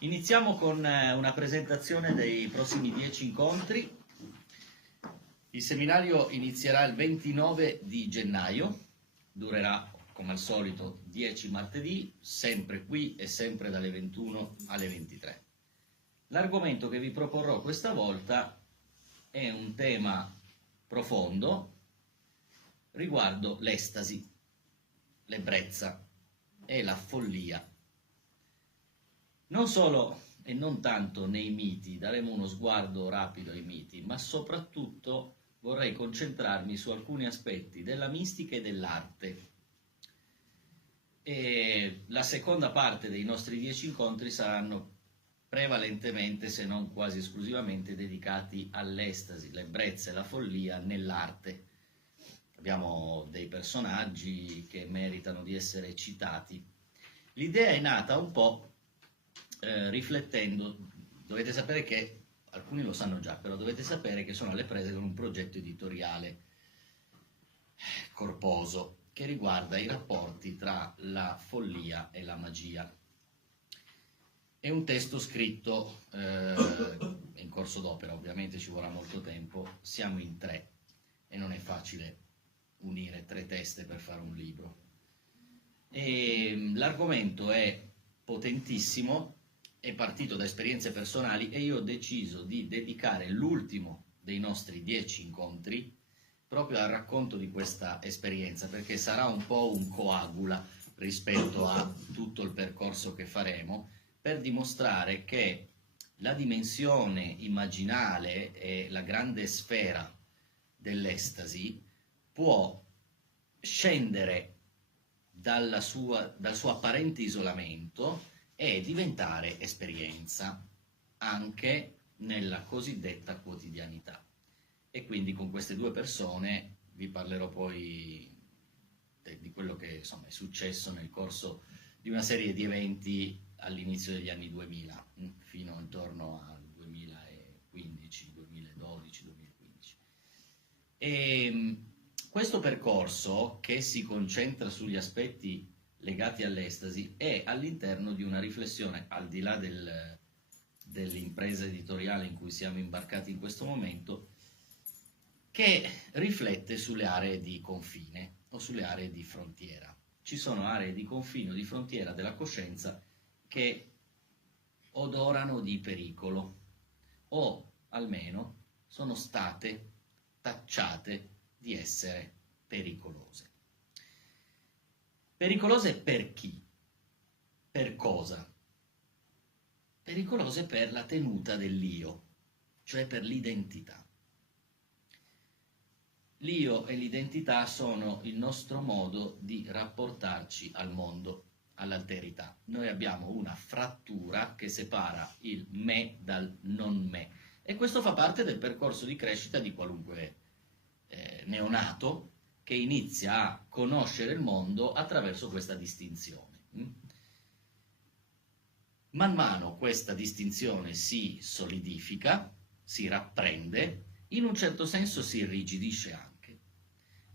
Iniziamo con una presentazione dei prossimi 10 incontri. Il seminario inizierà il 29 di gennaio, durerà come al solito 10 martedì, sempre qui e sempre dalle 21 alle 23. L'argomento che vi proporrò questa volta è un tema profondo riguardo l'estasi, l'ebbrezza e la follia. Non solo e non tanto nei miti, daremo uno sguardo rapido ai miti, ma soprattutto vorrei concentrarmi su alcuni aspetti della mistica e dell'arte. E la seconda parte dei nostri 10 incontri saranno prevalentemente, se non quasi esclusivamente, dedicati all'estasi, l'ebbrezza e la follia nell'arte. Abbiamo dei personaggi che meritano di essere citati. L'idea è nata un po' riflettendo. Dovete sapere che, alcuni lo sanno già, però dovete sapere che sono alle prese con un progetto editoriale corposo che riguarda i rapporti tra la follia e la magia. È un testo scritto in corso d'opera, ovviamente ci vorrà molto tempo, siamo in 3 e non è facile unire 3 teste per fare un libro. E l'argomento è potentissimo, è partito da esperienze personali e io ho deciso di dedicare l'ultimo dei nostri 10 incontri proprio al racconto di questa esperienza, perché sarà un po' un coagula rispetto a tutto il percorso che faremo, per dimostrare che la dimensione immaginale e la grande sfera dell'estasi può scendere dal suo apparente isolamento e diventare esperienza anche nella cosiddetta quotidianità. E quindi con queste 2 persone vi parlerò poi di quello che insomma è successo nel corso di una serie di eventi all'inizio degli anni 2000 fino intorno al 2015, 2012, 2015. E questo percorso, che si concentra sugli aspetti legati all'estasi, è all'interno di una riflessione, al di là dell'impresa editoriale in cui siamo imbarcati in questo momento, che riflette sulle aree di confine o sulle aree di frontiera. Ci sono aree di confine o di frontiera della coscienza che odorano di pericolo, o almeno sono state tacciate di essere pericolose. Pericolose per chi? Per cosa? Pericolose per la tenuta dell'io, cioè per l'identità. L'io e l'identità sono il nostro modo di rapportarci al mondo, all'alterità. Noi abbiamo una frattura che separa il me dal non me, e questo fa parte del percorso di crescita di qualunque neonato che inizia a conoscere il mondo attraverso questa distinzione. Man mano questa distinzione si solidifica, si rapprende, in un certo senso si irrigidisce anche,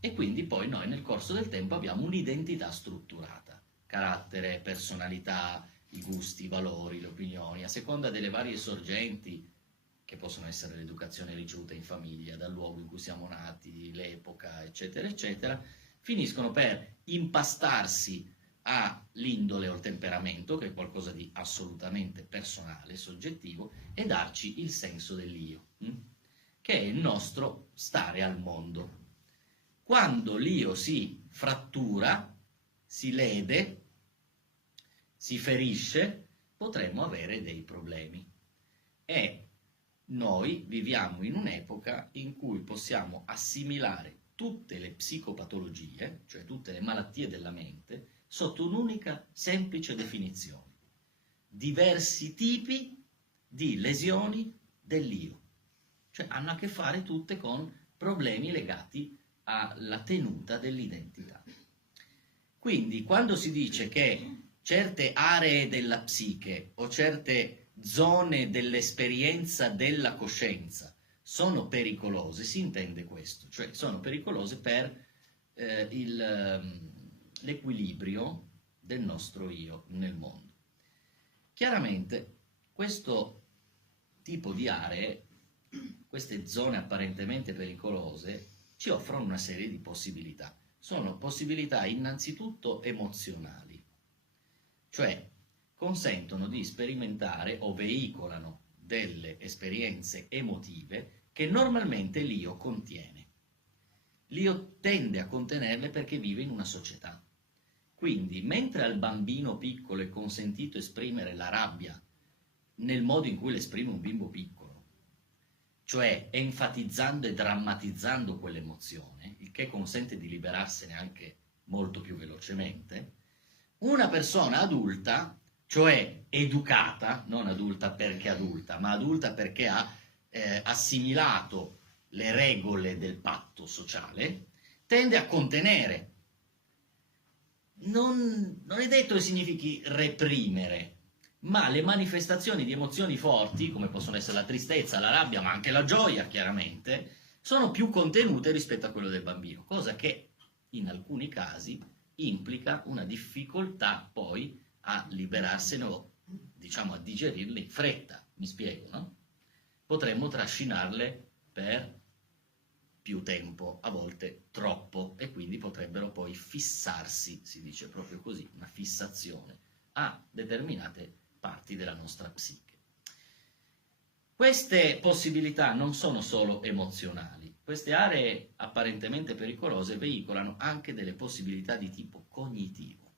e quindi poi noi nel corso del tempo abbiamo un'identità strutturata, carattere, personalità, i gusti, i valori, le opinioni, a seconda delle varie sorgenti che possono essere l'educazione ricevuta in famiglia, dal luogo in cui siamo nati, l'epoca, eccetera, eccetera, finiscono per impastarsi all'indole o al temperamento, che è qualcosa di assolutamente personale, soggettivo, e darci il senso dell'io, che è il nostro stare al mondo. Quando l'io si frattura, si lede, si ferisce, potremmo avere dei problemi. E noi viviamo in un'epoca in cui possiamo assimilare tutte le psicopatologie, cioè tutte le malattie della mente, sotto un'unica semplice definizione: diversi tipi di lesioni dell'io. Cioè hanno a che fare tutte con problemi legati alla tenuta dell'identità. Quindi quando si dice che certe aree della psiche o certe zone dell'esperienza della coscienza sono pericolose, si intende questo, cioè sono pericolose per l'equilibrio del nostro io nel mondo. Chiaramente questo tipo di aree, queste zone apparentemente pericolose, ci offrono una serie di possibilità. Sono possibilità innanzitutto emozionali, cioè consentono di sperimentare o veicolano delle esperienze emotive che normalmente l'io contiene. L'io tende a contenerle perché vive in una società. Quindi, mentre al bambino piccolo è consentito esprimere la rabbia nel modo in cui l'esprime un bimbo piccolo, cioè enfatizzando e drammatizzando quell'emozione, il che consente di liberarsene anche molto più velocemente, una persona adulta, cioè educata, non adulta perché adulta, ma adulta perché ha assimilato le regole del patto sociale, tende a contenere. Non è detto che significhi reprimere, ma le manifestazioni di emozioni forti, come possono essere la tristezza, la rabbia, ma anche la gioia, chiaramente, sono più contenute rispetto a quello del bambino, cosa che in alcuni casi implica una difficoltà poi a liberarsene o, diciamo, a digerirle in fretta. Mi spiego, no? Potremmo trascinarle per più tempo, a volte troppo, e quindi potrebbero poi fissarsi, si dice proprio così, una fissazione a determinate parti della nostra psiche. Queste possibilità non sono solo emozionali, queste aree apparentemente pericolose veicolano anche delle possibilità di tipo cognitivo,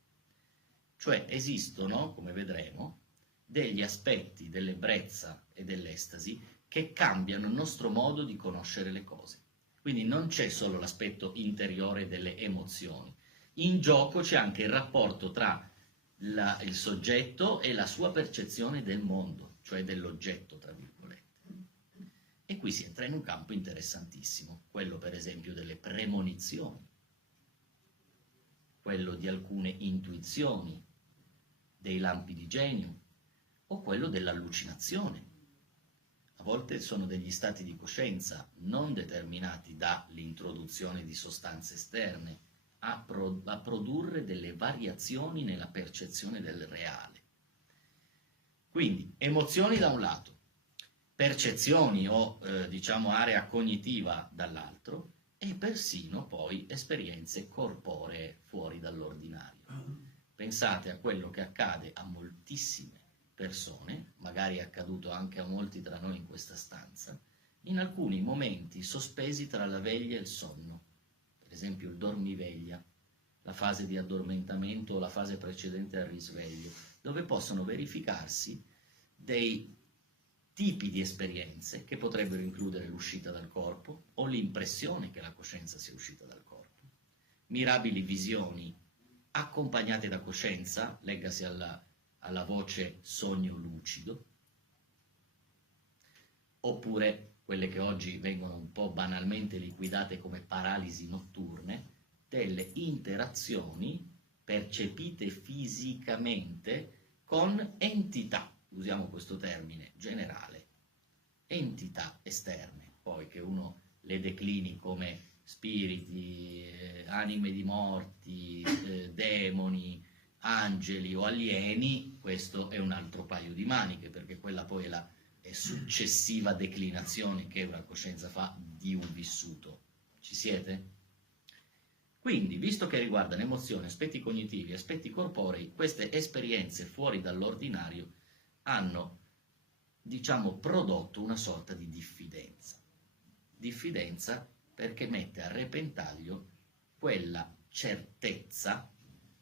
cioè esistono, come vedremo, degli aspetti dell'ebbrezza e dell'estasi che cambiano il nostro modo di conoscere le cose. Quindi non c'è solo l'aspetto interiore delle emozioni, in gioco c'è anche il rapporto tra il soggetto e la sua percezione del mondo, cioè dell'oggetto, tra virgolette. E qui si entra in un campo interessantissimo, quello per esempio delle premonizioni, quello di alcune intuizioni, dei lampi di genio, o quello dell'allucinazione. A volte sono degli stati di coscienza non determinati dall'introduzione di sostanze esterne a produrre delle variazioni nella percezione del reale. Quindi emozioni da un lato, percezioni o diciamo area cognitiva dall'altro, e persino poi esperienze corporee fuori dall'ordinario. Pensate a quello che accade a moltissime persone, magari è accaduto anche a molti tra noi in questa stanza, in alcuni momenti sospesi tra la veglia e il sonno, per esempio il dormiveglia, la fase di addormentamento o la fase precedente al risveglio, dove possono verificarsi dei tipi di esperienze che potrebbero includere l'uscita dal corpo o l'impressione che la coscienza sia uscita dal corpo, mirabili visioni accompagnate da coscienza, leggasi alla voce sogno lucido, oppure quelle che oggi vengono un po' banalmente liquidate come paralisi notturne, delle interazioni percepite fisicamente con entità, usiamo questo termine generale, entità esterne, poi che uno le declini come spiriti, anime di morti, demoni, angeli o alieni, questo è un altro paio di maniche, perché quella poi è successiva declinazione che una coscienza fa di un vissuto. Ci siete? Quindi, visto che riguardano emozioni, aspetti cognitivi, aspetti corporei, queste esperienze fuori dall'ordinario hanno, diciamo, prodotto una sorta di diffidenza. Diffidenza perché mette a repentaglio quella certezza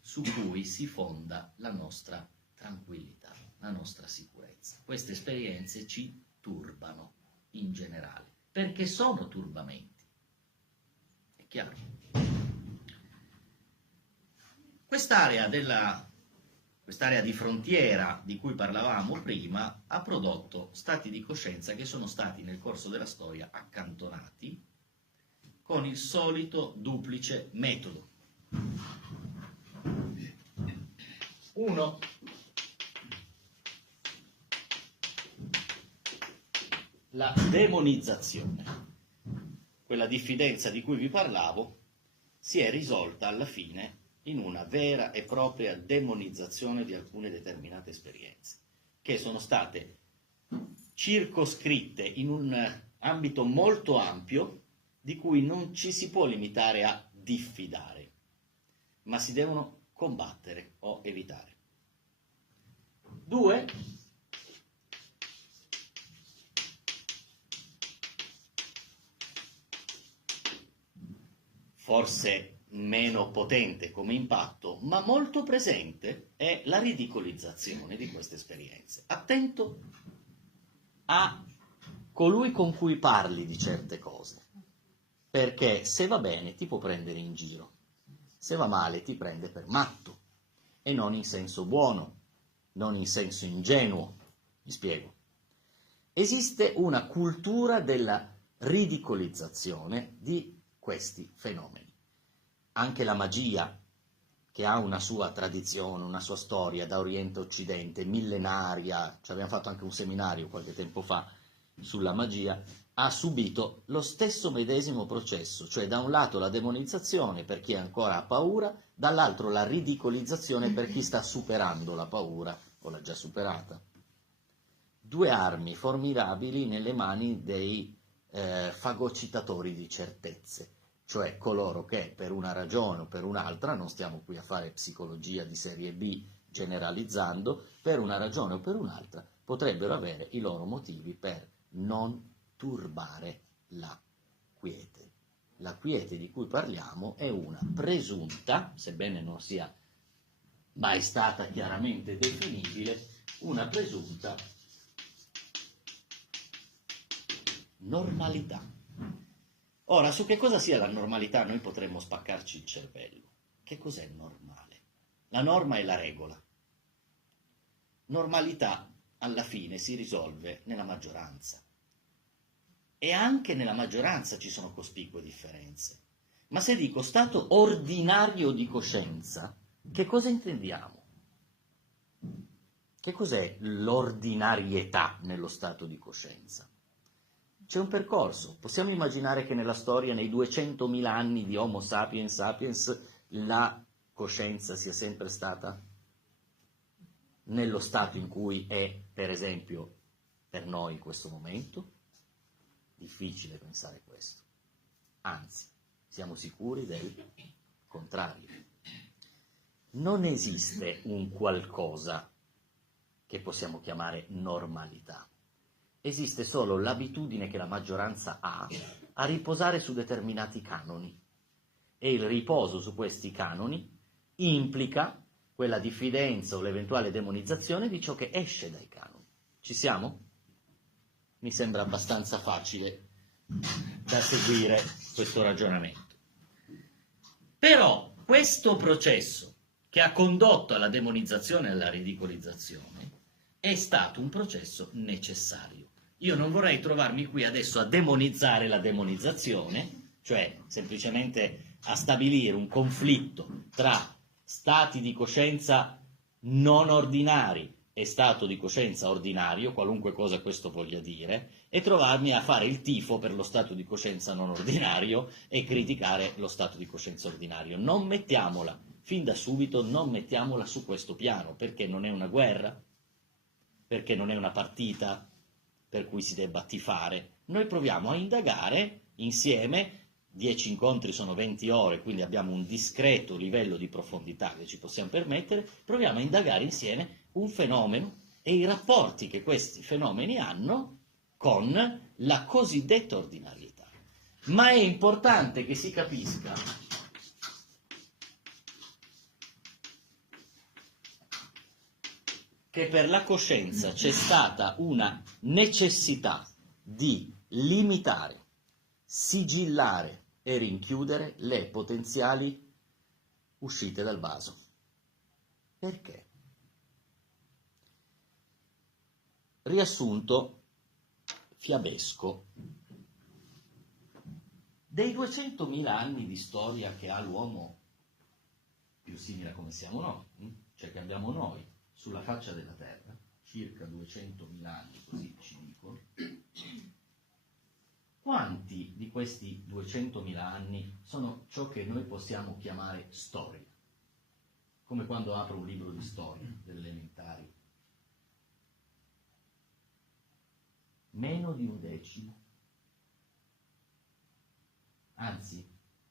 su cui si fonda la nostra tranquillità, la nostra sicurezza. Queste esperienze ci turbano in generale, perché sono turbamenti. È chiaro? Quest'area di frontiera di cui parlavamo prima ha prodotto stati di coscienza che sono stati nel corso della storia accantonati con il solito duplice metodo. Uno, la demonizzazione. Quella diffidenza di cui vi parlavo si è risolta alla fine in una vera e propria demonizzazione di alcune determinate esperienze, che sono state circoscritte in un ambito molto ampio di cui non ci si può limitare a diffidare, ma si devono combattere o evitare. 2. Forse meno potente come impatto, ma molto presente, è la ridicolizzazione di queste esperienze. Attento a colui con cui parli di certe cose, perché se va bene ti può prendere in giro, se va male ti prende per matto, e non in senso buono, non in senso ingenuo. Mi spiego. Esiste una cultura della ridicolizzazione di questi fenomeni. Anche la magia, che ha una sua tradizione, una sua storia da Oriente a Occidente, millenaria, ci abbiamo fatto anche un seminario qualche tempo fa sulla magia, ha subito lo stesso medesimo processo, cioè da un lato la demonizzazione per chi ancora ha paura, dall'altro la ridicolizzazione per chi sta superando la paura o l'ha già superata. 2 armi formidabili nelle mani dei fagocitatori di certezze, cioè coloro che per una ragione o per un'altra, non stiamo qui a fare psicologia di serie B generalizzando, per una ragione o per un'altra potrebbero avere i loro motivi per non turbare la quiete. La quiete di cui parliamo è una presunta, sebbene non sia mai stata chiaramente definibile, una presunta normalità. Ora, su che cosa sia la normalità noi potremmo spaccarci il cervello. Che cos'è normale? La norma è la regola. Normalità, alla fine, si risolve nella maggioranza. E anche nella maggioranza ci sono cospicue differenze. Ma se dico stato ordinario di coscienza, che cosa intendiamo? Che cos'è l'ordinarietà nello stato di coscienza? C'è un percorso. Possiamo immaginare che nella storia, nei 200.000 anni di Homo sapiens sapiens, la coscienza sia sempre stata nello stato in cui è, per esempio, per noi in questo momento? Difficile pensare questo. Anzi, siamo sicuri del contrario. Non esiste un qualcosa che possiamo chiamare normalità. Esiste solo l'abitudine che la maggioranza ha a riposare su determinati canoni, e il riposo su questi canoni implica quella diffidenza o l'eventuale demonizzazione di ciò che esce dai canoni. Ci siamo? Mi sembra abbastanza facile da seguire questo ragionamento. Però questo processo che ha condotto alla demonizzazione e alla ridicolizzazione è stato un processo necessario. Io non vorrei trovarmi qui adesso a demonizzare la demonizzazione, cioè semplicemente a stabilire un conflitto tra stati di coscienza non ordinari e stato di coscienza ordinario, qualunque cosa questo voglia dire, e trovarmi a fare il tifo per lo stato di coscienza non ordinario e criticare lo stato di coscienza ordinario. Non mettiamola, fin da subito, non mettiamola su questo piano, perché non è una guerra, perché non è una partita per cui si debba tifare. Noi proviamo a indagare insieme, 10 incontri sono 20 ore, quindi abbiamo un discreto livello di profondità che ci possiamo permettere, proviamo a indagare insieme un fenomeno e i rapporti che questi fenomeni hanno con la cosiddetta ordinarietà. Ma è importante che si capisca che per la coscienza c'è stata una necessità di limitare, sigillare e rinchiudere le potenziali uscite dal vaso. Perché? Riassunto fiabesco. Dei 200.000 anni di storia che ha l'uomo, più simile a come siamo noi, cioè che abbiamo noi, sulla faccia della Terra, circa 200.000 anni, così ci dicono, quanti di questi 200.000 anni sono ciò che noi possiamo chiamare storia? Come quando apro un libro di storia delle elementari. meno di 1/10, anzi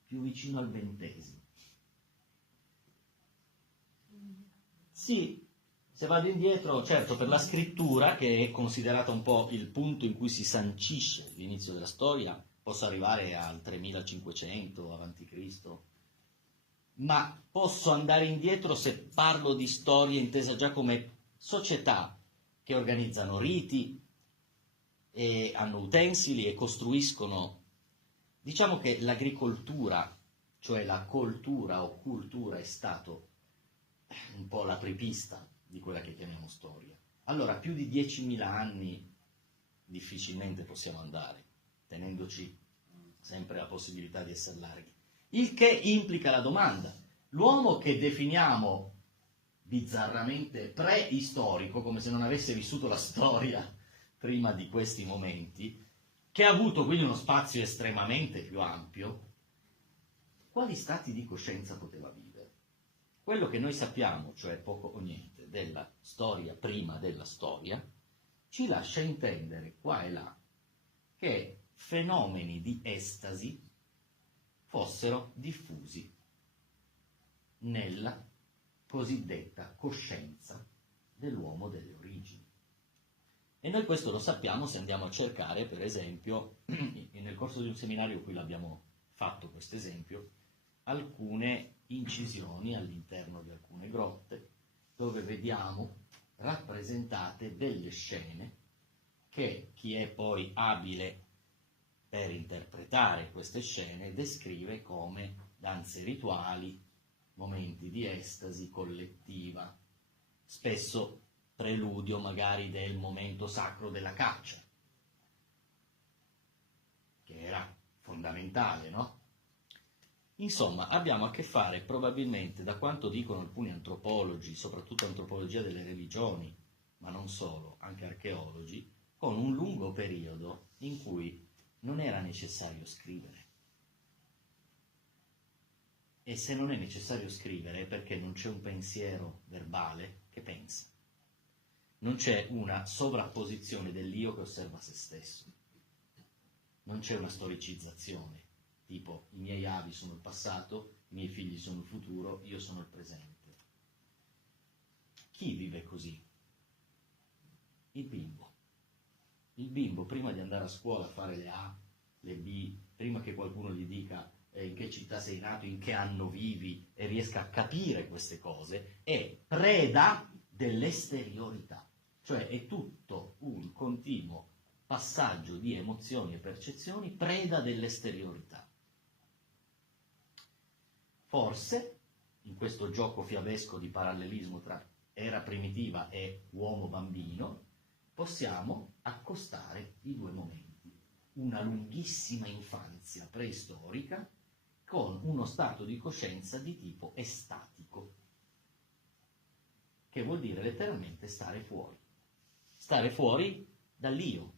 più vicino al 20. Sì, se vado indietro, certo, per la scrittura, che è considerata un po' il punto in cui si sancisce l'inizio della storia, posso arrivare al 3500 a.C., ma posso andare indietro se parlo di storia intesa già come società che organizzano riti e hanno utensili e costruiscono. Diciamo che l'agricoltura, cioè la coltura o cultura, è stato un po' l'apripista di quella che chiamiamo storia. Allora, più di 10.000 anni difficilmente possiamo andare, tenendoci sempre la possibilità di essere larghi. Il che implica la domanda: l'uomo che definiamo bizzarramente preistorico, come se non avesse vissuto la storia prima di questi momenti, che ha avuto quindi uno spazio estremamente più ampio, quali stati di coscienza poteva vivere? Quello che noi sappiamo, cioè poco o niente, della storia prima della storia, ci lascia intendere qua e là che fenomeni di estasi fossero diffusi nella cosiddetta coscienza dell'uomo delle origini. E noi questo lo sappiamo se andiamo a cercare, per esempio, nel corso di un seminario in cui l'abbiamo fatto questo esempio, alcune incisioni all'interno di alcune grotte, dove vediamo rappresentate delle scene che chi è poi abile per interpretare queste scene descrive come danze rituali, momenti di estasi collettiva, spesso preludio magari del momento sacro della caccia, che era fondamentale, no? Insomma, abbiamo a che fare probabilmente, da quanto dicono alcuni antropologi, soprattutto antropologia delle religioni, ma non solo, anche archeologi, con un lungo periodo in cui non era necessario scrivere. E se non è necessario scrivere è perché non c'è un pensiero verbale che pensa. Non c'è una sovrapposizione dell'io che osserva se stesso. Non c'è una storicizzazione, tipo i miei avi sono il passato, i miei figli sono il futuro, io sono il presente. Chi vive così? Il bimbo. Il bimbo, prima di andare a scuola a fare le A, le B, prima che qualcuno gli dica in che città sei nato, in che anno vivi, e riesca a capire queste cose, è preda dell'esteriorità. Cioè è tutto un continuo passaggio di emozioni e percezioni preda dell'esteriorità. Forse, in questo gioco fiabesco di parallelismo tra era primitiva e uomo-bambino, possiamo accostare i due momenti. Una lunghissima infanzia preistorica con uno stato di coscienza di tipo estatico, che vuol dire letteralmente stare fuori. Stare fuori dall'io,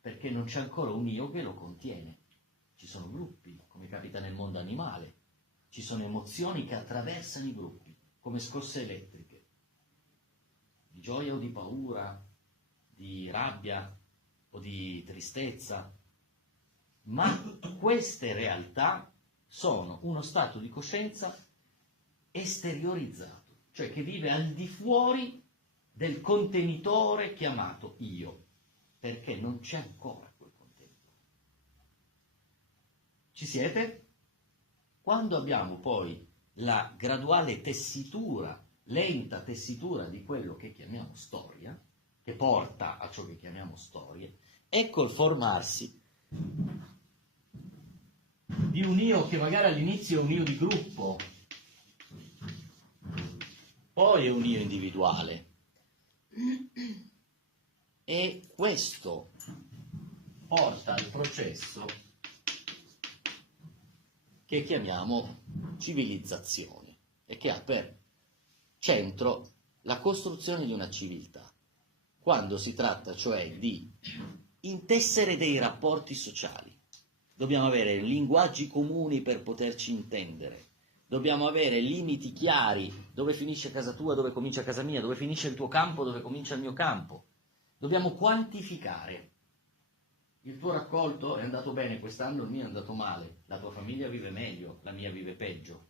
perché non c'è ancora un io che lo contiene. Ci sono gruppi, come capita nel mondo animale, ci sono emozioni che attraversano i gruppi, come scosse elettriche, di gioia o di paura, di rabbia o di tristezza, ma queste realtà sono uno stato di coscienza esteriorizzato, cioè che vive al di fuori del contenitore chiamato io, perché non c'è ancora quel contenitore. Ci siete? Quando abbiamo poi la graduale tessitura, lenta tessitura di quello che chiamiamo storia, che porta a ciò che chiamiamo storie, ecco il formarsi di un io che magari all'inizio è un io di gruppo, poi è un io individuale. E questo porta al processo che chiamiamo civilizzazione e che ha per centro la costruzione di una civiltà. Quando si tratta cioè di intessere dei rapporti sociali, dobbiamo avere linguaggi comuni per poterci intendere, dobbiamo avere limiti chiari, dove finisce casa tua, dove comincia casa mia, dove finisce il tuo campo, dove comincia il mio campo. Dobbiamo quantificare il tuo raccolto è andato bene quest'anno, il mio è andato male, la tua famiglia vive meglio, la mia vive peggio.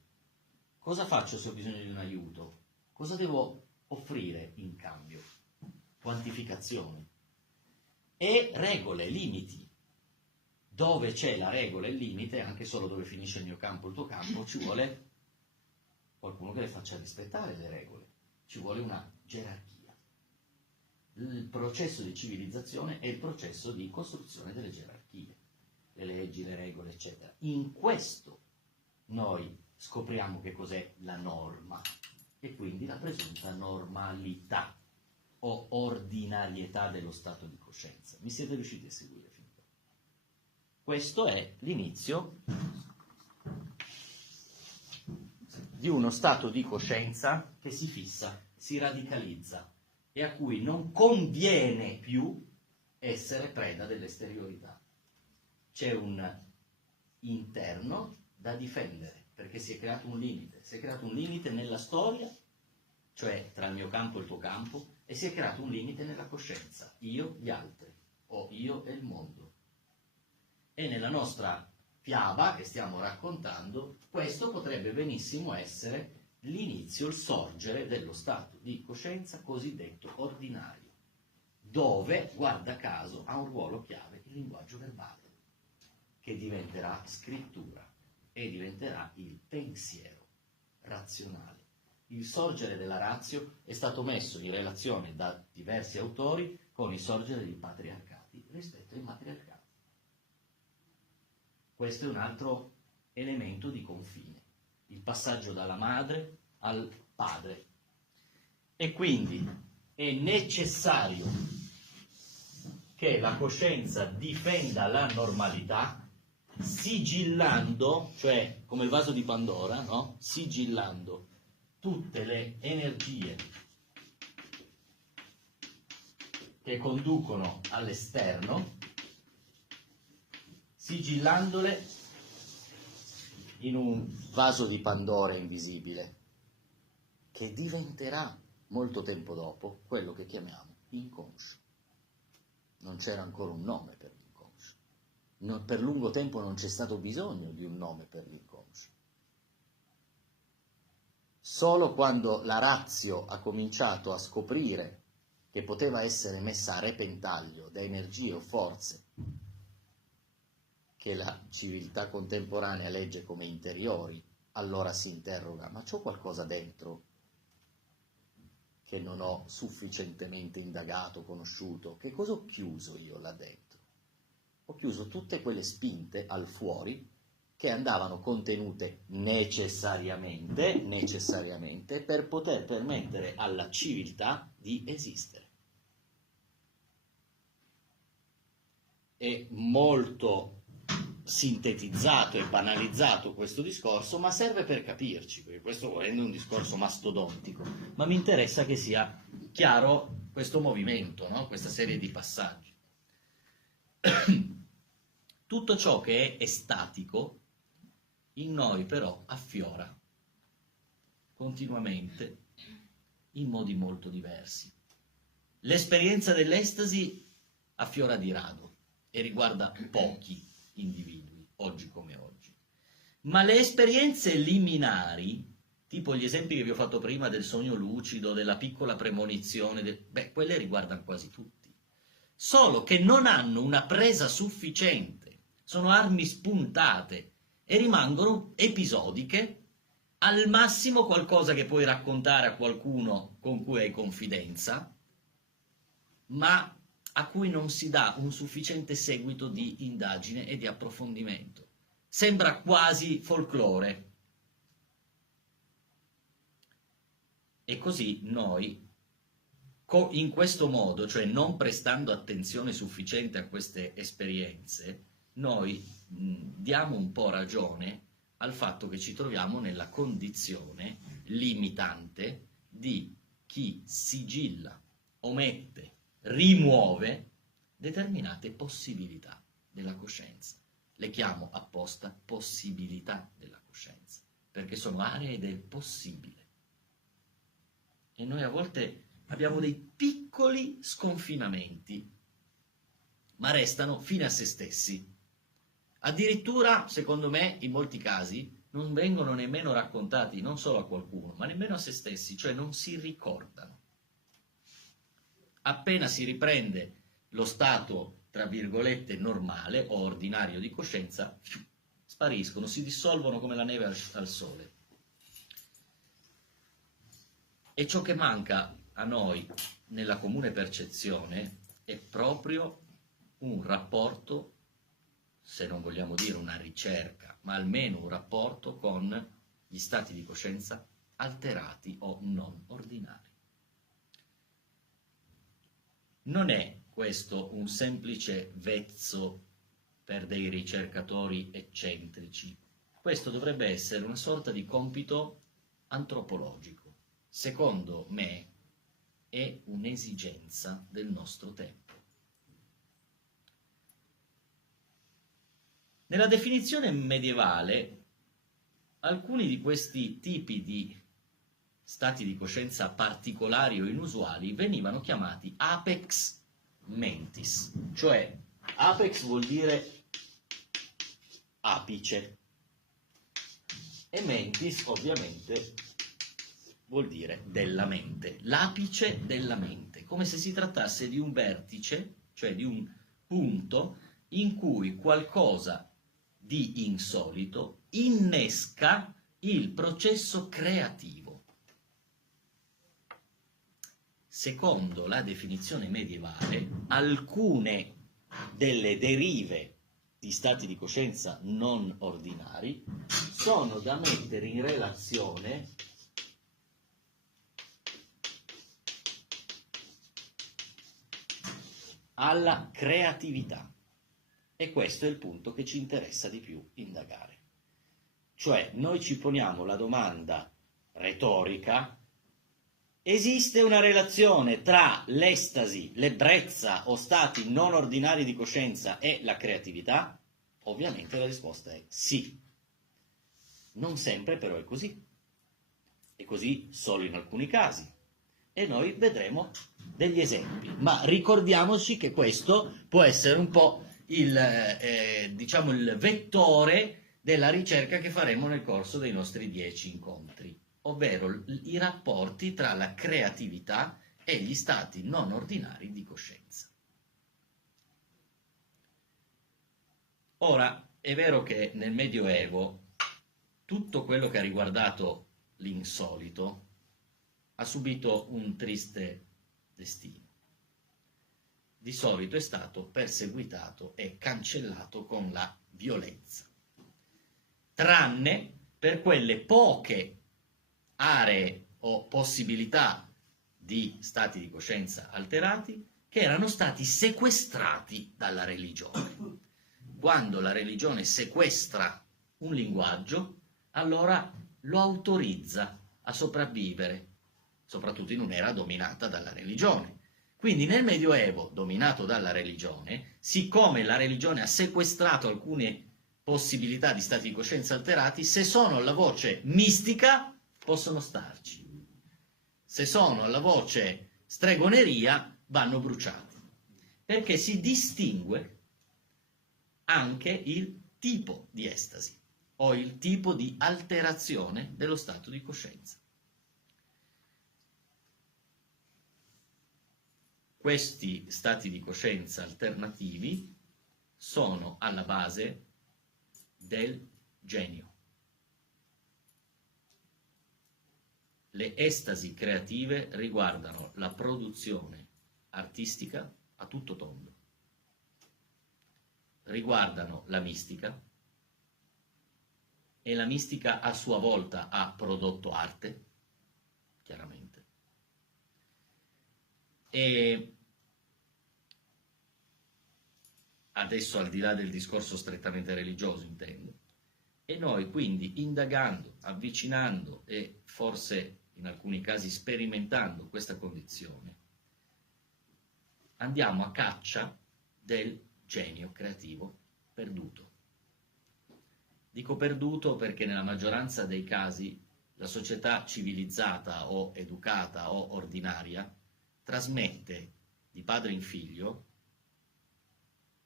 Cosa faccio se ho bisogno di un aiuto? Cosa devo offrire in cambio? Quantificazioni. E regole, limiti. Dove c'è la regola e il limite, anche solo dove finisce il mio campo, il tuo campo, ci vuole qualcuno che le faccia rispettare le regole. Ci vuole una gerarchia. Il processo di civilizzazione è il processo di costruzione delle gerarchie, le leggi, le regole, eccetera. In questo noi scopriamo che cos'è la norma e quindi la presunta normalità o ordinarietà dello stato di coscienza. Mi siete riusciti a seguire fin qua? Questo è l'inizio di uno stato di coscienza che si fissa, si radicalizza e a cui non conviene più essere preda dell'esteriorità. C'è un interno da difendere, perché si è creato un limite. Si è creato un limite nella storia, cioè tra il mio campo e il tuo campo, e si è creato un limite nella coscienza, io, gli altri, o io e il mondo. E nella nostra fiaba che stiamo raccontando, questo potrebbe benissimo essere l'inizio, il sorgere dello stato di coscienza cosiddetto ordinario, dove, guarda caso, ha un ruolo chiave il linguaggio verbale, che diventerà scrittura e diventerà il pensiero razionale. Il sorgere della ratio è stato messo in relazione da diversi autori con il sorgere dei patriarcati rispetto ai matriarcati. Questo è un altro elemento di confine, il passaggio dalla madre al padre. E quindi è necessario che la coscienza difenda la normalità sigillando, cioè come il vaso di Pandora, no? Sigillando tutte le energie che conducono all'esterno, sigillandole in un vaso di Pandora invisibile, che diventerà molto tempo dopo quello che chiamiamo inconscio. Non c'era ancora un nome per l'inconscio. Per lungo tempo non c'è stato bisogno di un nome per l'inconscio. Solo quando la razio ha cominciato a scoprire che poteva essere messa a repentaglio da energie o forze che la civiltà contemporanea legge come interiori, allora si interroga, ma c'ho qualcosa dentro che non ho sufficientemente indagato, conosciuto? Che cosa ho chiuso io là dentro? Ho chiuso tutte quelle spinte al fuori che andavano contenute necessariamente per poter permettere alla civiltà di esistere. È molto sintetizzato e banalizzato questo discorso, ma serve per capirci, perché questo volendo è un discorso mastodontico, ma mi interessa che sia chiaro questo movimento, no? Questa serie di passaggi. Tutto ciò che è estatico in noi però affiora continuamente in modi molto diversi. L'esperienza dell'estasi affiora di rado e riguarda pochi individui, oggi come oggi. Ma le esperienze liminari, tipo gli esempi che vi ho fatto prima del sogno lucido, della piccola premonizione, quelle riguardano quasi tutti. Solo che non hanno una presa sufficiente, sono armi spuntate e rimangono episodiche, al massimo qualcosa che puoi raccontare a qualcuno con cui hai confidenza, ma a cui non si dà un sufficiente seguito di indagine e di approfondimento. Sembra quasi folklore. E così noi, in questo modo, cioè non prestando attenzione sufficiente a queste esperienze, noi diamo un po' ragione al fatto che ci troviamo nella condizione limitante di chi sigilla, omette, rimuove determinate possibilità della coscienza. Le chiamo apposta possibilità della coscienza, perché sono aree del possibile. E noi a volte abbiamo dei piccoli sconfinamenti ma restano fine a se stessi. Addirittura, secondo me, in molti casi non vengono nemmeno raccontati non solo a qualcuno, ma nemmeno a se stessi, cioè non si ricordano. Appena si riprende lo stato, tra virgolette, normale o ordinario di coscienza, spariscono, si dissolvono come la neve al sole. E ciò che manca a noi nella comune percezione è proprio un rapporto, se non vogliamo dire una ricerca, ma almeno un rapporto con gli stati di coscienza alterati o non ordinari. Non è questo un semplice vezzo per dei ricercatori eccentrici. Questo dovrebbe essere una sorta di compito antropologico. Secondo me è un'esigenza del nostro tempo. Nella definizione medievale, alcuni di questi tipi di stati di coscienza particolari o inusuali venivano chiamati apex mentis, cioè apex vuol dire apice e mentis ovviamente vuol dire della mente, l'apice della mente, come se si trattasse di un vertice, cioè di un punto in cui qualcosa di insolito innesca il processo creativo. Secondo la definizione medievale, alcune delle derive di stati di coscienza non ordinari sono da mettere in relazione alla creatività. E questo è il punto che ci interessa di più indagare. Cioè, noi ci poniamo la domanda retorica: esiste una relazione tra l'estasi, l'ebbrezza o stati non ordinari di coscienza e la creatività? Ovviamente la risposta è sì. Non sempre però è così. È così solo in alcuni casi. E noi vedremo degli esempi. Ma ricordiamoci che questo può essere un po' il vettore della ricerca che faremo nel corso dei nostri 10 incontri, ovvero i rapporti tra la creatività e gli stati non ordinari di coscienza. Ora, è vero che nel Medioevo tutto quello che ha riguardato l'insolito ha subito un triste destino. Di solito è stato perseguitato e cancellato con la violenza, tranne per quelle poche aree o possibilità di stati di coscienza alterati che erano stati sequestrati dalla religione. Quando la religione sequestra un linguaggio, allora lo autorizza a sopravvivere, soprattutto in un'era dominata dalla religione. Quindi nel Medioevo, dominato dalla religione, siccome la religione ha sequestrato alcune possibilità di stati di coscienza alterati, se sono alla voce mistica possono starci. Se sono alla voce stregoneria vanno bruciati. Perché si distingue anche il tipo di estasi o il tipo di alterazione dello stato di coscienza. Questi stati di coscienza alternativi sono alla base del genio. Le estasi creative riguardano la produzione artistica a tutto tondo, riguardano la mistica, e la mistica a sua volta ha prodotto arte, chiaramente. E adesso, al di là del discorso strettamente religioso, intendo, e noi quindi indagando, avvicinando e forse in alcuni casi sperimentando questa condizione, andiamo a caccia del genio creativo perduto. Dico perduto perché nella maggioranza dei casi la società civilizzata o educata o ordinaria trasmette di padre in figlio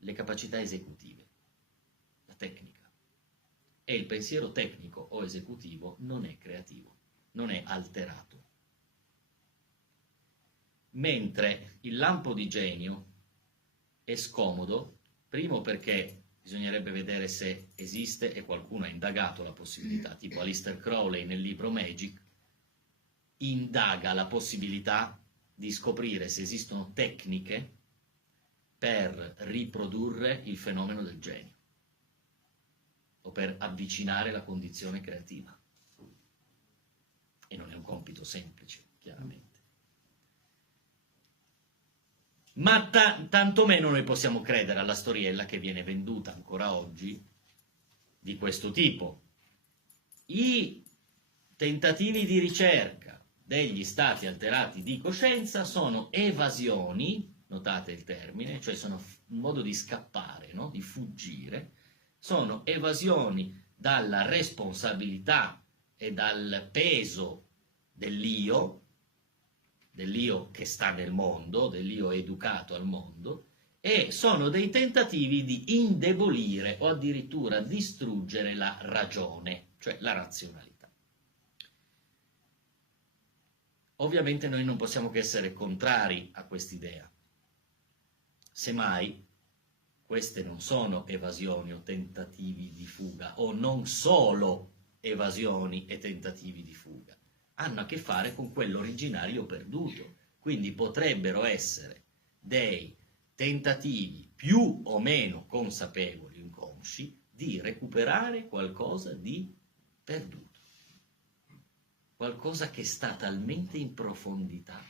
le capacità esecutive, la tecnica. E il pensiero tecnico o esecutivo non è creativo, non è alterato. Mentre il lampo di genio è scomodo, primo perché bisognerebbe vedere se esiste, e qualcuno ha indagato la possibilità, tipo Aleister Crowley nel libro Magic, indaga la possibilità di scoprire se esistono tecniche per riprodurre il fenomeno del genio o per avvicinare la condizione creativa. E non è un compito semplice, chiaramente. Ma tantomeno noi possiamo credere alla storiella che viene venduta ancora oggi di questo tipo. I tentativi di ricerca degli stati alterati di coscienza sono evasioni, notate il termine, cioè sono un modo di scappare, no? Di fuggire, sono evasioni dalla responsabilità e dal peso dell'io che sta nel mondo, dell'io educato al mondo, e sono dei tentativi di indebolire o addirittura distruggere la ragione, cioè la razionalità. Ovviamente noi non possiamo che essere contrari a quest'idea. Semmai, queste non sono evasioni o tentativi di fuga, o non solo evasioni e tentativi di fuga, hanno a che fare con quell'originario perduto, quindi potrebbero essere dei tentativi più o meno consapevoli, inconsci, di recuperare qualcosa di perduto, qualcosa che sta talmente in profondità,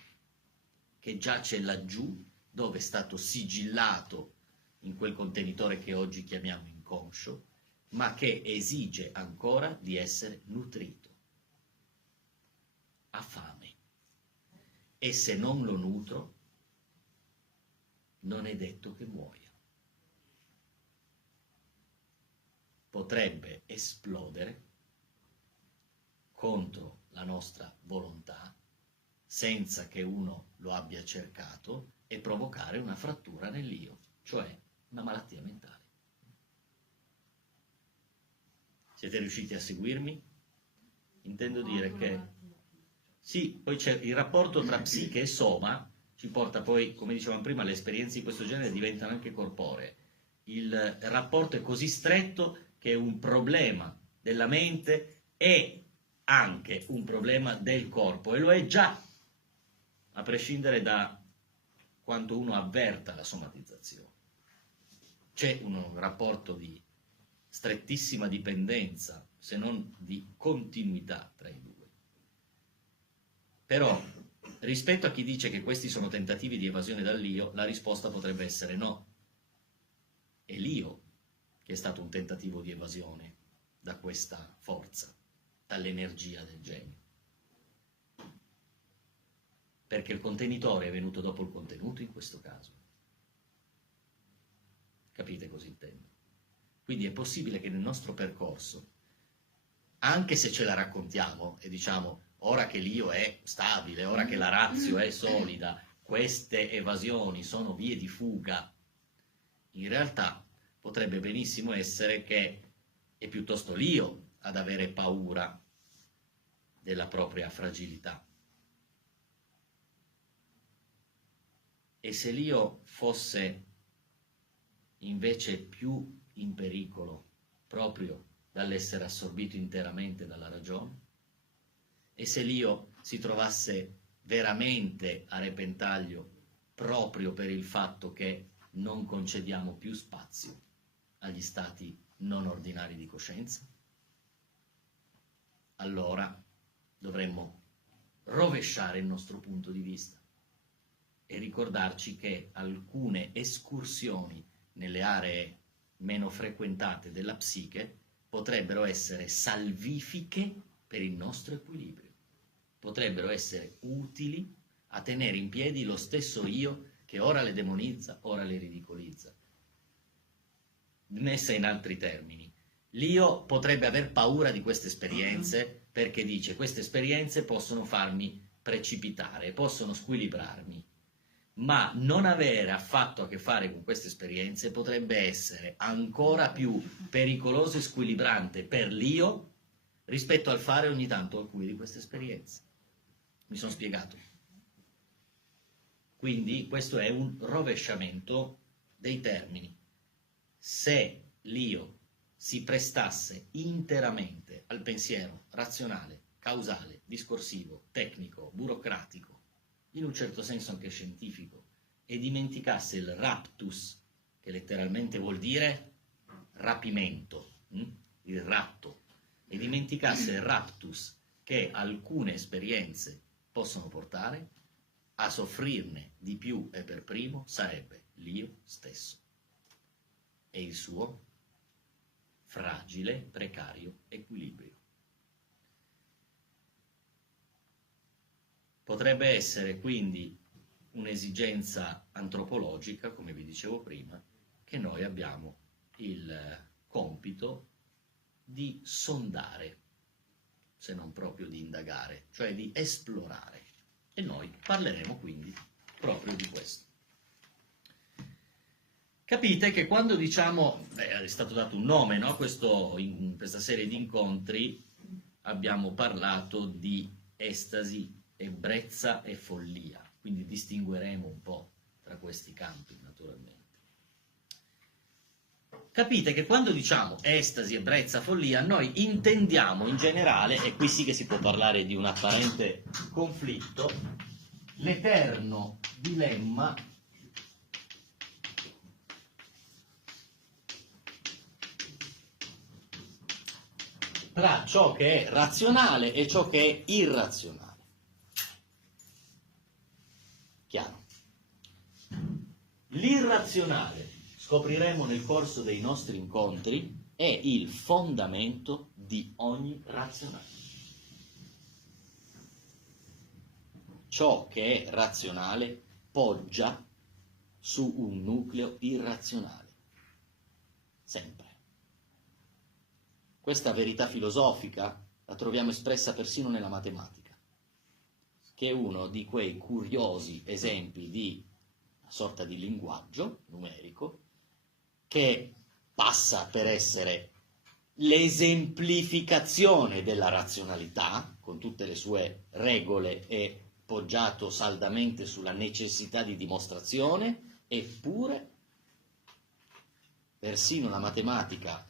che giace laggiù, dove è stato sigillato in quel contenitore che oggi chiamiamo inconscio, ma che esige ancora di essere nutrito. Ha fame, e se non lo nutro non è detto che muoia. Potrebbe esplodere contro la nostra volontà senza che uno lo abbia cercato e provocare una frattura nell'io, cioè una malattia mentale. Siete riusciti a seguirmi? Intendo dire che sì, poi c'è il rapporto tra psiche e soma, ci porta poi, come dicevamo prima, le esperienze di questo genere diventano anche corporee. Il rapporto è così stretto che un problema della mente è anche un problema del corpo, e lo è già, a prescindere da quanto uno avverta la somatizzazione. C'è un rapporto di strettissima dipendenza, se non di continuità tra i due. Però, rispetto a chi dice che questi sono tentativi di evasione dall'io, la risposta potrebbe essere no. È l'io che è stato un tentativo di evasione da questa forza, dall'energia del genio. Perché il contenitore è venuto dopo il contenuto in questo caso. Capite cosa intendo? Quindi è possibile che nel nostro percorso, anche se ce la raccontiamo e diciamo ora che l'io è stabile, ora che la ratio è solida, queste evasioni sono vie di fuga, in realtà potrebbe benissimo essere che è piuttosto l'io ad avere paura della propria fragilità. E se l'io fosse invece più in pericolo proprio dall'essere assorbito interamente dalla ragione? E se l'io si trovasse veramente a repentaglio proprio per il fatto che non concediamo più spazio agli stati non ordinari di coscienza? Allora dovremmo rovesciare il nostro punto di vista e ricordarci che alcune escursioni nelle aree meno frequentate della psiche potrebbero essere salvifiche per il nostro equilibrio, potrebbero essere utili a tenere in piedi lo stesso io che ora le demonizza, ora le ridicolizza. Messa in altri termini, l'io potrebbe aver paura di queste esperienze perché dice: queste esperienze possono farmi precipitare, possono squilibrarmi, ma non avere affatto a che fare con queste esperienze potrebbe essere ancora più pericoloso e squilibrante per l'io rispetto al fare ogni tanto alcune di queste esperienze. Mi sono spiegato? Quindi questo è un rovesciamento dei termini. Se l'io si prestasse interamente al pensiero razionale, causale, discorsivo, tecnico, burocratico, in un certo senso anche scientifico, e dimenticasse il raptus, che letteralmente vuol dire rapimento, il ratto, e dimenticasse il raptus che alcune esperienze possono portare, a soffrirne di più e per primo sarebbe l'io stesso e il suo fragile, precario equilibrio. Potrebbe essere quindi un'esigenza antropologica, come vi dicevo prima, che noi abbiamo il compito di sondare, se non proprio di indagare, cioè di esplorare. E noi parleremo quindi proprio di questo. Capite che quando diciamo, è stato dato un nome, no? In questa serie di incontri abbiamo parlato di estasi, ebbrezza e follia, quindi distingueremo un po' tra questi campi naturalmente. Capite che quando diciamo estasi, ebbrezza, follia, noi intendiamo in generale, e qui sì che si può parlare di un apparente conflitto, l'eterno dilemma tra ciò che è razionale e ciò che è irrazionale. Chiaro? L'irrazionale, scopriremo nel corso dei nostri incontri, è il fondamento di ogni razionale. Ciò che è razionale poggia su un nucleo irrazionale, sempre. Questa verità filosofica la troviamo espressa persino nella matematica, che è uno di quei curiosi esempi di una sorta di linguaggio numerico che passa per essere l'esemplificazione della razionalità, con tutte le sue regole e poggiato saldamente sulla necessità di dimostrazione, eppure persino la matematica,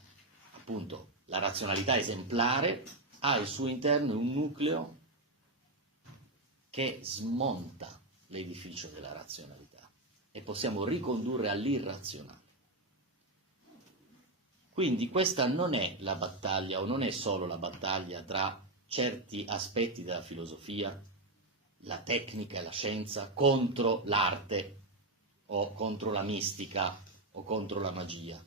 appunto la razionalità esemplare, ha al suo interno un nucleo che smonta l'edificio della razionalità e possiamo ricondurre all'irrazionale. Quindi questa non è la battaglia, o non è solo la battaglia tra certi aspetti della filosofia, la tecnica e la scienza, contro l'arte o contro la mistica o contro la magia,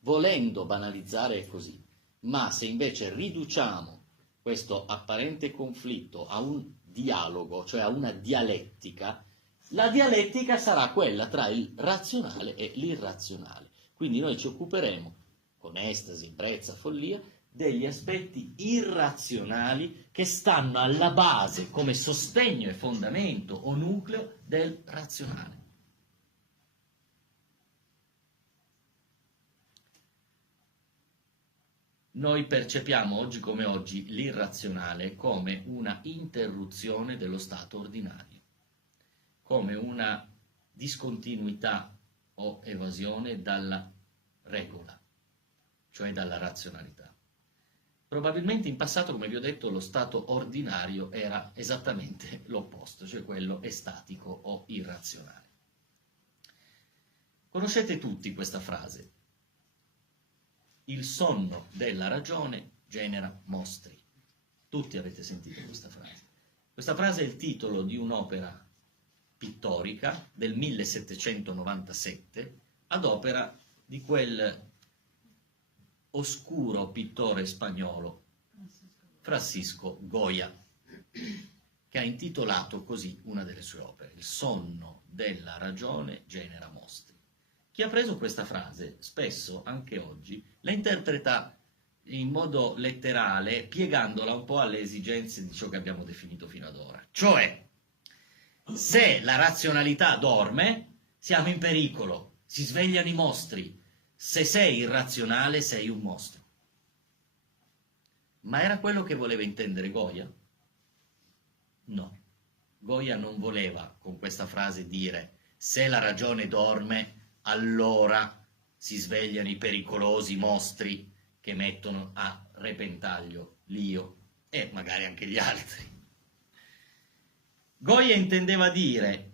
volendo banalizzare così. Ma se invece riduciamo questo apparente conflitto a un dialogo, cioè a una dialettica, la dialettica sarà quella tra il razionale e l'irrazionale. Quindi noi ci occuperemo, con estasi, ebbrezza, follia, degli aspetti irrazionali che stanno alla base, come sostegno e fondamento o nucleo del razionale. Noi percepiamo oggi come oggi l'irrazionale come una interruzione dello stato ordinario, come una discontinuità o evasione dalla regola, cioè dalla razionalità. Probabilmente in passato, come vi ho detto, lo stato ordinario era esattamente l'opposto, cioè quello estatico o irrazionale. Conoscete tutti questa frase. Il sonno della ragione genera mostri. Tutti avete sentito questa frase. Questa frase è il titolo di un'opera pittorica del 1797 ad opera di quel oscuro pittore spagnolo Francisco Goya, che ha intitolato così una delle sue opere, Il sonno della ragione genera mostri. Chi ha preso questa frase, spesso, anche oggi, la interpreta in modo letterale, piegandola un po' alle esigenze di ciò che abbiamo definito fino ad ora. Cioè, Se la razionalità dorme, siamo in pericolo, si svegliano i mostri. Se sei irrazionale, sei un mostro. Ma era quello che voleva intendere Goya? No. Goya non voleva con questa frase dire se la ragione dorme, allora si svegliano i pericolosi mostri che mettono a repentaglio l'io e magari anche gli altri. Goya intendeva dire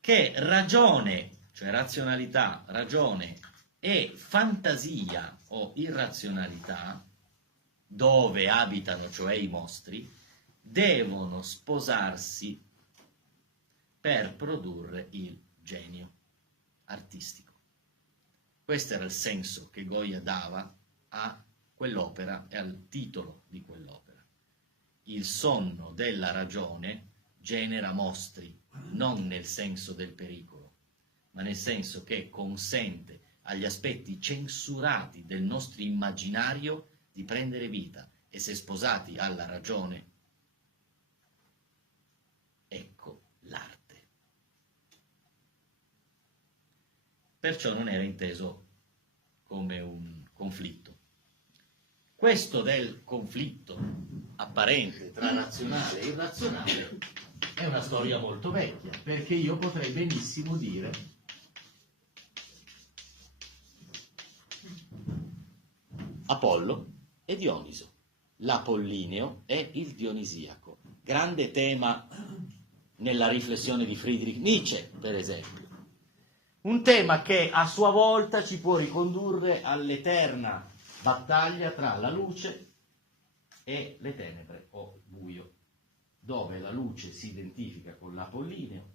che ragione, cioè razionalità, ragione e fantasia o irrazionalità, dove abitano cioè i mostri, devono sposarsi per produrre il genio artistico. Questo era il senso che Goya dava a quell'opera e al titolo di quell'opera. Il sonno della ragione genera mostri, non nel senso del pericolo, ma nel senso che consente agli aspetti censurati del nostro immaginario di prendere vita, e se sposati alla ragione, ecco l'arte. Perciò non era inteso come un conflitto. Questo del conflitto apparente tra razionale e irrazionale è una storia molto vecchia, perché io potrei benissimo dire Apollo e Dioniso, l'apollineo e il dionisiaco. Grande tema nella riflessione di Friedrich Nietzsche, per esempio. Un tema che a sua volta ci può ricondurre all'eterna battaglia tra la luce e le tenebre o buio, dove la luce si identifica con l'apollineo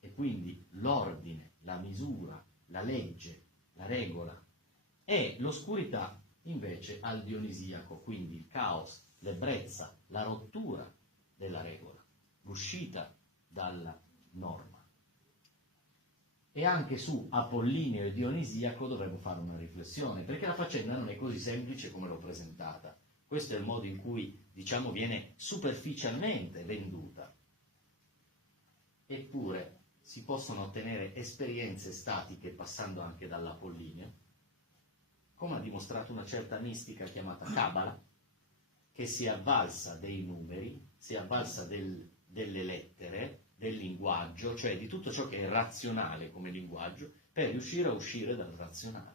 e quindi l'ordine, la misura, la legge, la regola, e l'oscurità invece al dionisiaco, quindi il caos, l'ebbrezza, la rottura della regola, l'uscita dalla norma. E anche su Apollineo e Dionisiaco dovremmo fare una riflessione, perché la faccenda non è così semplice come l'ho presentata. Questo è il modo in cui, diciamo, viene superficialmente venduta. Eppure si possono ottenere esperienze statiche passando anche dall'Apollineo, come ha dimostrato una certa mistica chiamata Cabala, che si è avvalsa dei numeri, si è avvalsa delle lettere, del linguaggio, cioè di tutto ciò che è razionale come linguaggio, per riuscire a uscire dal razionale.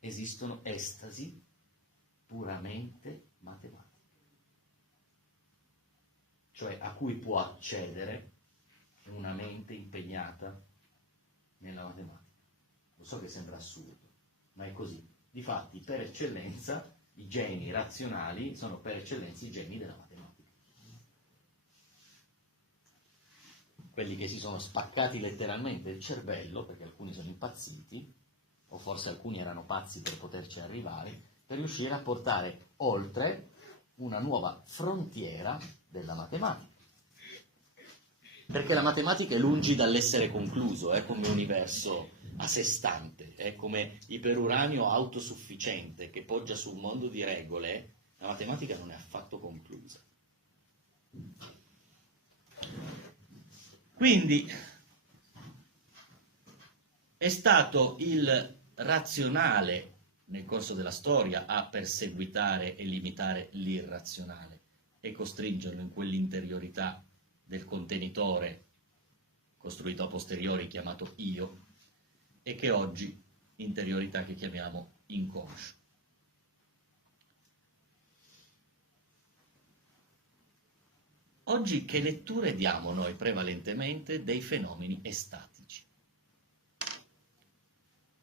Esistono estasi puramente matematiche, cioè a cui può accedere una mente impegnata nella matematica. Lo so che sembra assurdo, ma è così. Difatti, per eccellenza, i geni razionali sono per eccellenza i geni della matematica. Quelli che si sono spaccati letteralmente il cervello, perché alcuni sono impazziti, o forse alcuni erano pazzi per poterci arrivare, per riuscire a portare oltre una nuova frontiera della matematica. Perché la matematica è lungi dall'essere concluso, è come universo a sé stante, è come iperuranio autosufficiente che poggia su un mondo di regole. La matematica non è affatto conclusa. Quindi è stato il razionale nel corso della storia a perseguitare e limitare l'irrazionale e costringerlo in quell'interiorità del contenitore costruito a posteriori chiamato io, e che oggi interiorità che chiamiamo inconscio. Oggi che letture diamo noi prevalentemente dei fenomeni estatici?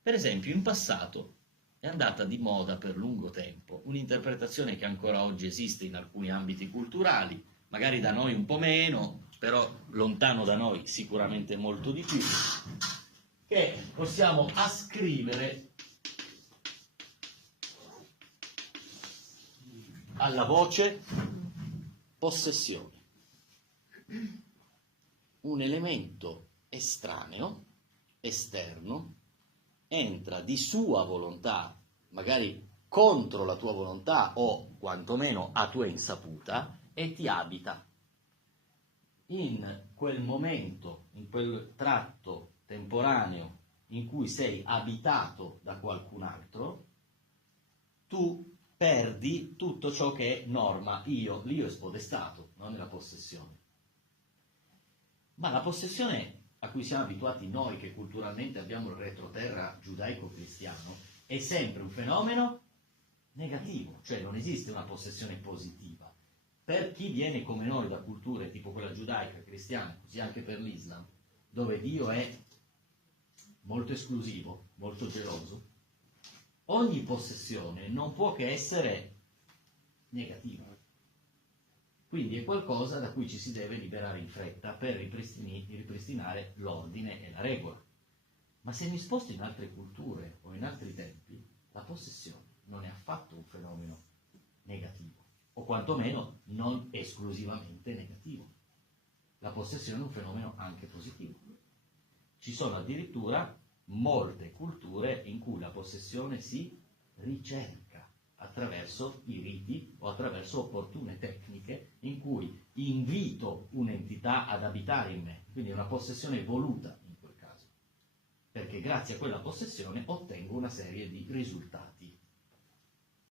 Per esempio, in passato è andata di moda per lungo tempo un'interpretazione che ancora oggi esiste in alcuni ambiti culturali, magari da noi un po' meno, però lontano da noi sicuramente molto di più, che possiamo ascrivere alla voce possessione. Un elemento estraneo, esterno, entra di sua volontà, magari contro la tua volontà o quantomeno a tua insaputa e ti abita. In quel momento, in quel tratto temporaneo in cui sei abitato da qualcun altro, tu perdi tutto ciò che è norma, l'io è spodestato, non è la possessione. Ma la possessione a cui siamo abituati noi, che culturalmente abbiamo il retroterra giudaico-cristiano, è sempre un fenomeno negativo, cioè non esiste una possessione positiva. Per chi viene come noi da culture tipo quella giudaica, cristiana, così anche per l'Islam, dove Dio è molto esclusivo, molto geloso, ogni possessione non può che essere negativa. Quindi è qualcosa da cui ci si deve liberare in fretta per ripristinare l'ordine e la regola. Ma se mi sposto in altre culture o in altri tempi, la possessione non è affatto un fenomeno negativo, o quantomeno non esclusivamente negativo. La possessione è un fenomeno anche positivo. Ci sono addirittura molte culture in cui la possessione si ricerca attraverso i riti o attraverso opportune tecniche in cui invito un'entità ad abitare in me, quindi è una possessione voluta in quel caso, perché grazie a quella possessione ottengo una serie di risultati